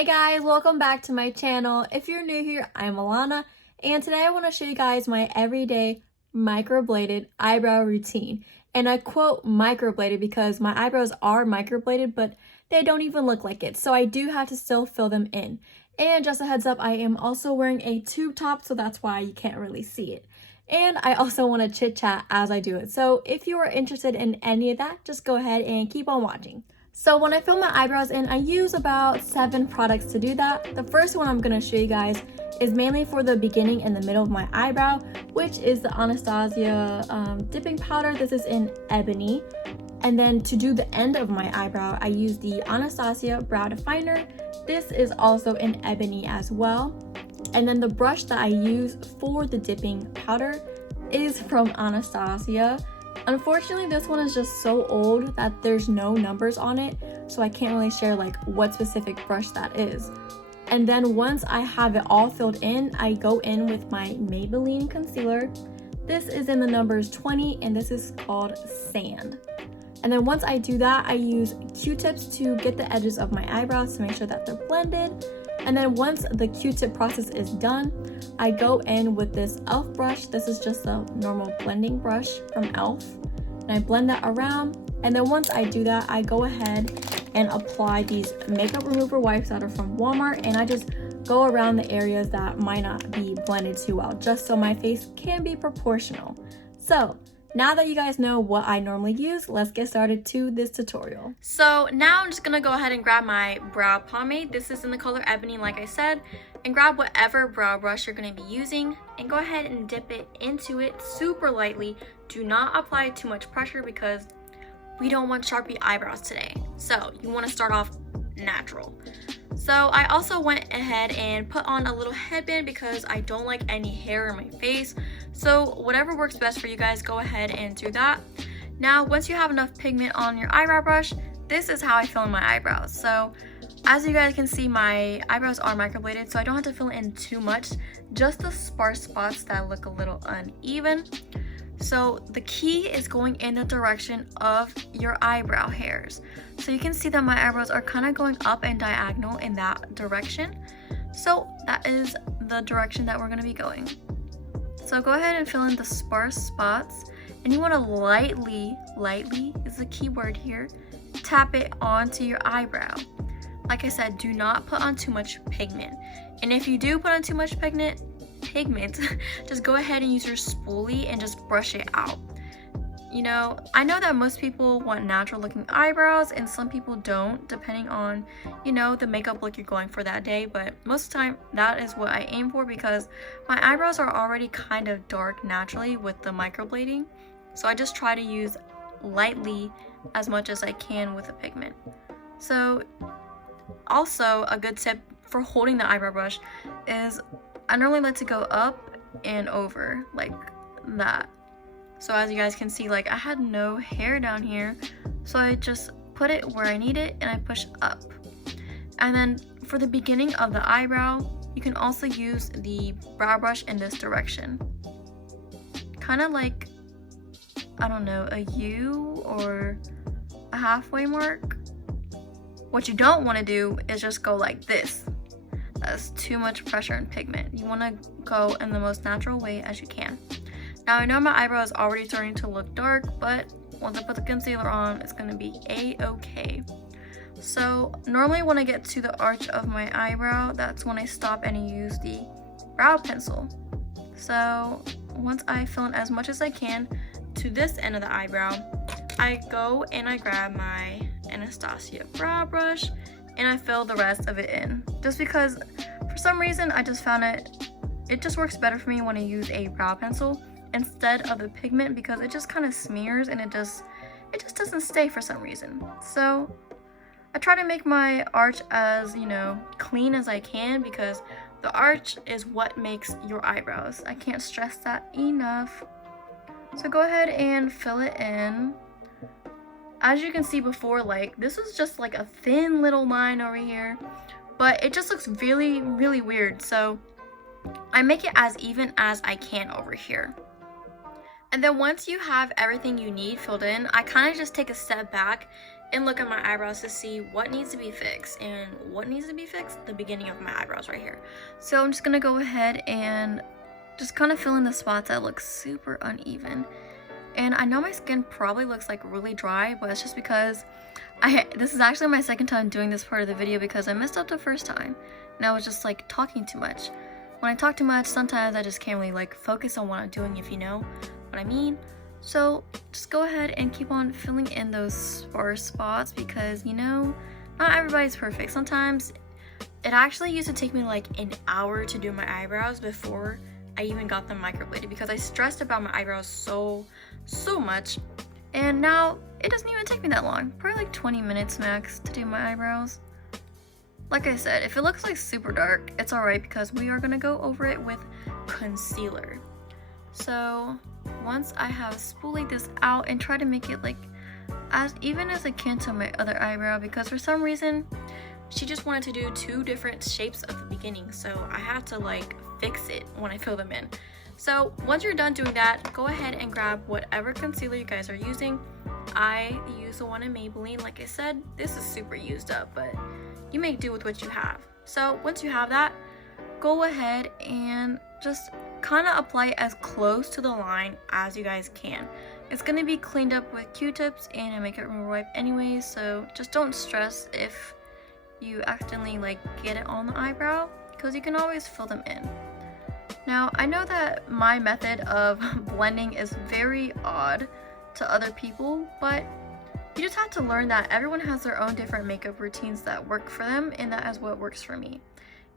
Hey guys, welcome back to my channel. If you're new here, I'm Alana, and today I want to show you guys my everyday microbladed eyebrow routine. And I quote microbladed because my eyebrows are microbladed, but they don't even look like it, so I do have to still fill them in. And just a heads up, I am also wearing a tube top, so that's why you can't really see it. And I also want to chit chat as I do it, so if you are interested in any of that, just go ahead and keep on watching. So when I fill my eyebrows in, I use about 7 products to do that. The first one I'm going to show you guys is mainly for the beginning and the middle of my eyebrow, which is the Anastasia dipping powder. This is in ebony. And then to do the end of my eyebrow, I use the Anastasia brow definer. This is also in ebony as well. And then the brush that I use for the dipping powder is from Anastasia. Unfortunately, this one is just so old that there's no numbers on it, so I can't really share like what specific brush that is. And then once I have it all filled in, I go in with my Maybelline concealer. This is in the numbers 20 and this is called Sand. And then once I do that, I use Q-tips to get the edges of my eyebrows to make sure that they're blended. And then once the Q-tip process is done, I go in with this e.l.f. brush. This is just a normal blending brush from e.l.f. And I blend that around. And then once I do that, I go ahead and apply these makeup remover wipes that are from Walmart. And I just go around the areas that might not be blended too well, just so my face can be proportional. So now that you guys know what I normally use, let's get started to this tutorial. So now I'm just gonna go ahead and grab my brow pomade. This is in the color ebony, like I said, and grab whatever brow brush you're gonna be using and go ahead and dip it into it super lightly. Do not apply too much pressure because we don't want Sharpie eyebrows today. So you wanna start off natural. So I also went ahead and put on a little headband because I don't like any hair in my face. So whatever works best for you guys, go ahead and do that. Now, once you have enough pigment on your eyebrow brush, this is how I fill in my eyebrows. So as you guys can see, my eyebrows are microbladed, so I don't have to fill in too much, just the sparse spots that look a little uneven. So the key is going in the direction of your eyebrow hairs. So you can see that my eyebrows are kind of going up and diagonal in that direction. So that is the direction that we're going to be going. So go ahead and fill in the sparse spots. And you want to lightly is the key word here, tap it onto your eyebrow. Like I said, do not put on too much pigment. And if you do put on too much pigment, just go ahead and use your spoolie and just brush it out. You know, I know that most people want natural looking eyebrows and some people don't, depending on, you know, the makeup look you're going for that day. But most of the time that is what I aim for because my eyebrows are already kind of dark naturally with the microblading. So I just try to use lightly as much as I can with the pigment. So also a good tip for holding the eyebrow brush is I normally like to go up and over like that. So as you guys can see, like I had no hair down here, so I just put it where I need it and I push up. And then for the beginning of the eyebrow, you can also use the brow brush in this direction. Kind of like, I don't know, a U or a halfway mark. What you don't want to do is just go like this. That's too much pressure and pigment. You want to go in the most natural way as you can. Now I know my eyebrow is already starting to look dark, but once I put the concealer on, it's going to be a-okay. So normally when I get to the arch of my eyebrow, that's when I stop and use the brow pencil. So once I fill in as much as I can to this end of the eyebrow, I go and I grab my Anastasia brow brush and I fill the rest of it in. Just because for some reason I just found it just works better for me when I use a brow pencil instead of the pigment because it just kind of smears and it just doesn't stay for some reason. So I try to make my arch as, you know, clean as I can because the arch is what makes your eyebrows. I can't stress that enough. So go ahead and fill it in. As you can see before, like this was just like a thin little line over here, but it just looks really, really weird. So I make it as even as I can over here. And then once you have everything you need filled in, I kind of just take a step back and look at my eyebrows to see what needs to be fixed. And what needs to be fixed? The beginning of my eyebrows right here. So I'm just gonna go ahead and just kind of fill in the spots that look super uneven. And I know my skin probably looks like really dry, but it's just because this is actually my second time doing this part of the video because I messed up the first time and I was just like talking too much. When I talk too much, sometimes I just can't really like focus on what I'm doing, if you know what I mean. So just go ahead and keep on filling in those sparse spots because, you know, not everybody's perfect. Sometimes it actually used to take me like an hour to do my eyebrows before I even got them microbladed because I stressed about my eyebrows so much. And now it doesn't even take me that long, probably like 20 minutes max to do my eyebrows. Like I said, if it looks like super dark, it's alright because we are gonna go over it with concealer. So once I have spooled this out and try to make it like as even as I can to my other eyebrow, because for some reason she just wanted to do two different shapes at the beginning, so I have to like fix it when I fill them in. So once you're done doing that, go ahead and grab whatever concealer you guys are using. I use the one in Maybelline. Like I said, this is super used up, but you make do with what you have. So once you have that, go ahead and just kind of apply it as close to the line as you guys can. It's going to be cleaned up with Q-tips and a makeup remover wipe anyways, so just don't stress if you accidentally like get it on the eyebrow because you can always fill them in. Now, I know that my method of blending is very odd to other people, but you just have to learn that everyone has their own different makeup routines that work for them, and that is what works for me.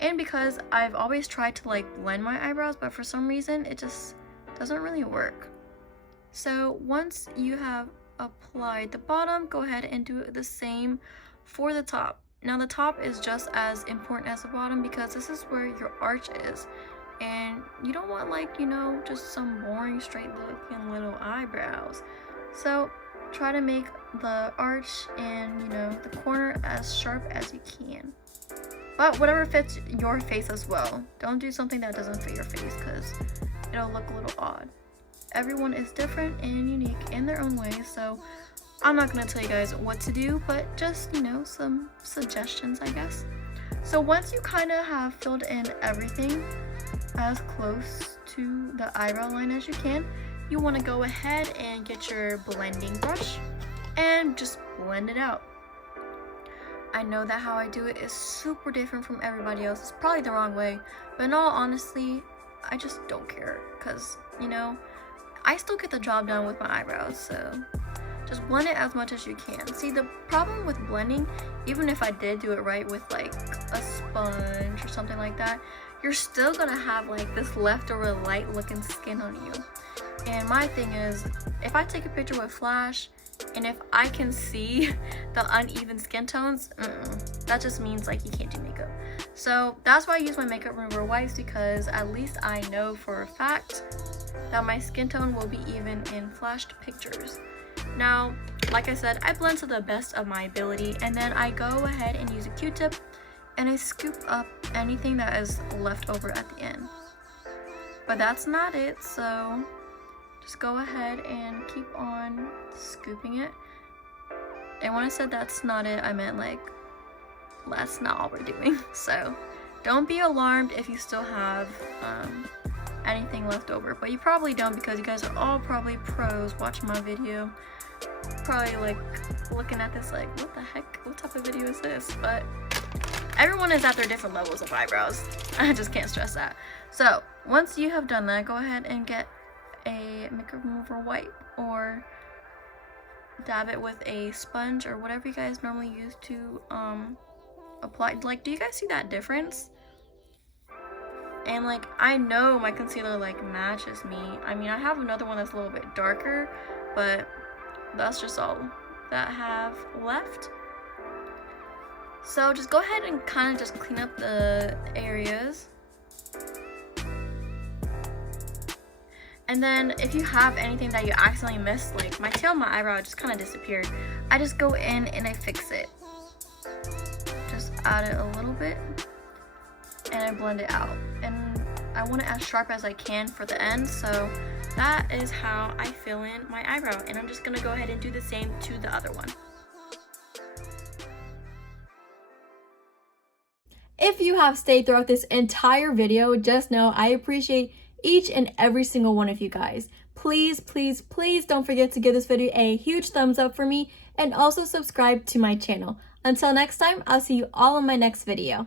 And because I've always tried to like blend my eyebrows, but for some reason it just doesn't really work. So once you have applied the bottom, go ahead and do the same for the top. Now the top is just as important as the bottom because this is where your arch is. And you don't want like, you know, just some boring straight looking little eyebrows. So try to make the arch and, you know, the corner as sharp as you can. But whatever fits your face as well. Don't do something that doesn't fit your face because it'll look a little odd. Everyone is different and unique in their own way, so I'm not going to tell you guys what to do, but just, you know, some suggestions, I guess. So once you kind of have filled in everything as close to the eyebrow line as you can, you want to go ahead and get your blending brush and just blend it out. I know that how I do it is super different from everybody else. It's probably the wrong way, but in all honesty, I just don't care because, you know, I still get the job done with my eyebrows, so just blend it as much as you can. See, the problem with blending, even if I did do it right with like a sponge or something like that, you're still gonna have like this leftover light looking skin on you. And my thing is, if I take a picture with flash and if I can see the uneven skin tones, that just means like you can't do makeup. So that's why I use my makeup remover wipes, because at least I know for a fact that my skin tone will be even in flashed pictures. Now, like I said, I blend to the best of my ability, and then I go ahead and use a Q-tip and I scoop up anything that is left over at the end. But that's not it, so just go ahead and keep on scooping it. And when I said that's not it, I meant like that's not all we're doing. So don't be alarmed if you still have anything left over, but you probably don't because you guys are all probably pros watching my video, probably like looking at this like, what the heck, what type of video is this? But everyone is at their different levels of eyebrows. I just can't stress that. So once you have done that, go ahead and get a makeup remover wipe or dab it with a sponge or whatever you guys normally use to apply. Like, do you guys see that difference? And like, I know my concealer like matches me. I mean, I have another one that's a little bit darker, but that's just all that I have left. So just go ahead and kind of just clean up the areas. And then if you have anything that you accidentally missed, like my tail of my eyebrow just kind of disappeared, I just go in and I fix it. Just add it a little bit and I blend it out. And I want it as sharp as I can for the end, so that is how I fill in my eyebrow. And I'm just gonna go ahead and do the same to the other one. If you have stayed throughout this entire video, just know I appreciate each and every single one of you guys. Please, please, please don't forget to give this video a huge thumbs up for me and also subscribe to my channel. Until next time, I'll see you all in my next video.